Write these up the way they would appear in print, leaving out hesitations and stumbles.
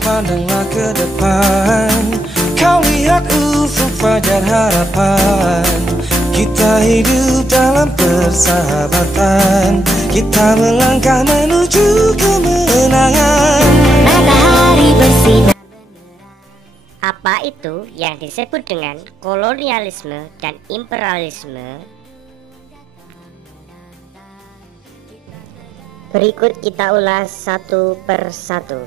pandanglah ke depan. Kau lihat ufuk fajar harapan. Kita hidup dalam persahabatan. Kita melangkah menuju kemenangan. Matahari bersinar. Apa itu yang disebut dengan kolonialisme dan imperialisme? Berikut kita ulas satu persatu.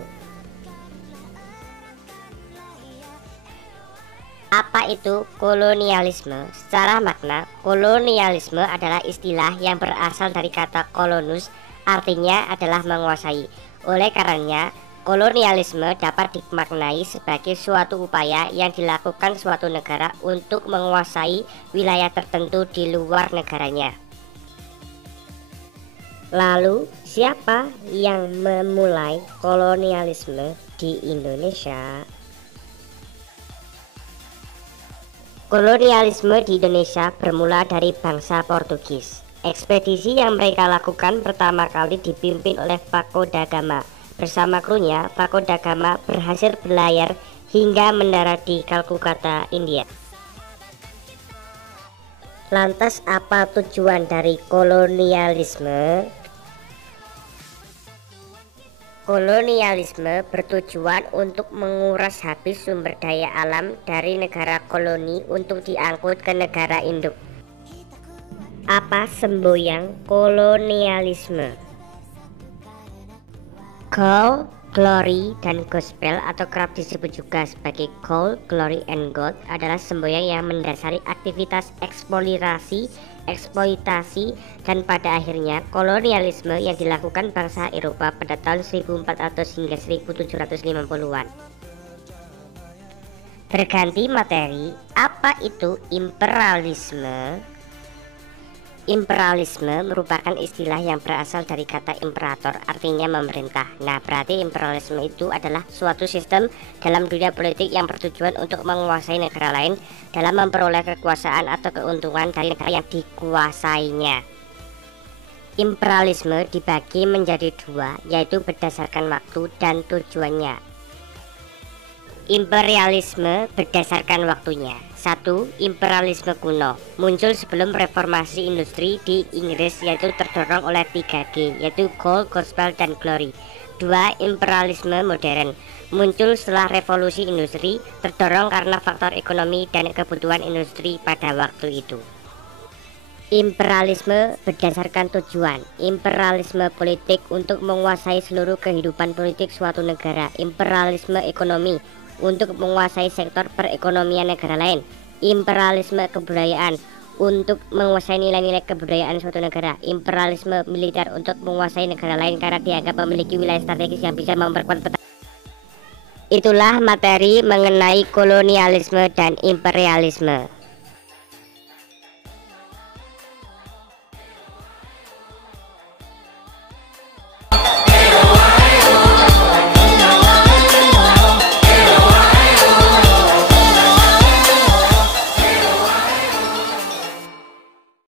Apa itu kolonialisme? Secara makna, kolonialisme adalah istilah yang berasal dari kata kolonus, artinya adalah menguasai. Oleh karenanya, kolonialisme dapat dimaknai sebagai suatu upaya yang dilakukan suatu negara untuk menguasai wilayah tertentu di luar negaranya. Lalu, siapa yang memulai kolonialisme di Indonesia? Kolonialisme di Indonesia bermula dari bangsa Portugis. Ekspedisi yang mereka lakukan pertama kali dipimpin oleh Vasco da Gama. Bersama krunya, Vasco da Gama berhasil berlayar hingga mendarat di Kalkutta, India. Lantas apa tujuan dari kolonialisme? Kolonialisme bertujuan untuk menguras habis sumber daya alam dari negara koloni untuk diangkut ke negara induk. Apa semboyan kolonialisme? Gold, glory, dan gospel atau kerap disebut juga sebagai gold, glory, and gold adalah semboyan yang mendasari aktivitas eksplorasi, eksploitasi, dan pada akhirnya kolonialisme yang dilakukan bangsa Eropa pada tahun 1400 hingga 1750-an. Berganti materi, apa itu imperialisme? Imperialisme merupakan istilah yang berasal dari kata imperator, artinya memerintah. Nah, berarti imperialisme itu adalah suatu sistem dalam dunia politik yang bertujuan untuk menguasai negara lain dalam memperoleh kekuasaan atau keuntungan dari negara yang dikuasainya. Imperialisme dibagi menjadi dua, yaitu berdasarkan waktu dan tujuannya. Imperialisme berdasarkan waktunya. 1. Imperialisme kuno muncul sebelum reformasi industri di Inggris, yaitu terdorong oleh 3G, yaitu gold, gospel, dan glory. 2. Imperialisme modern muncul setelah revolusi industri, terdorong karena faktor ekonomi dan kebutuhan industri pada waktu itu. Imperialisme berdasarkan tujuan. Imperialisme politik untuk menguasai seluruh kehidupan politik suatu negara. Imperialisme ekonomi untuk menguasai sektor perekonomian negara lain. Imperialisme kebudayaan untuk menguasai nilai-nilai kebudayaan suatu negara. Imperialisme militer untuk menguasai negara lain karena dianggap memiliki wilayah strategis yang bisa memperkuat peta. Itulah materi mengenai kolonialisme dan imperialisme.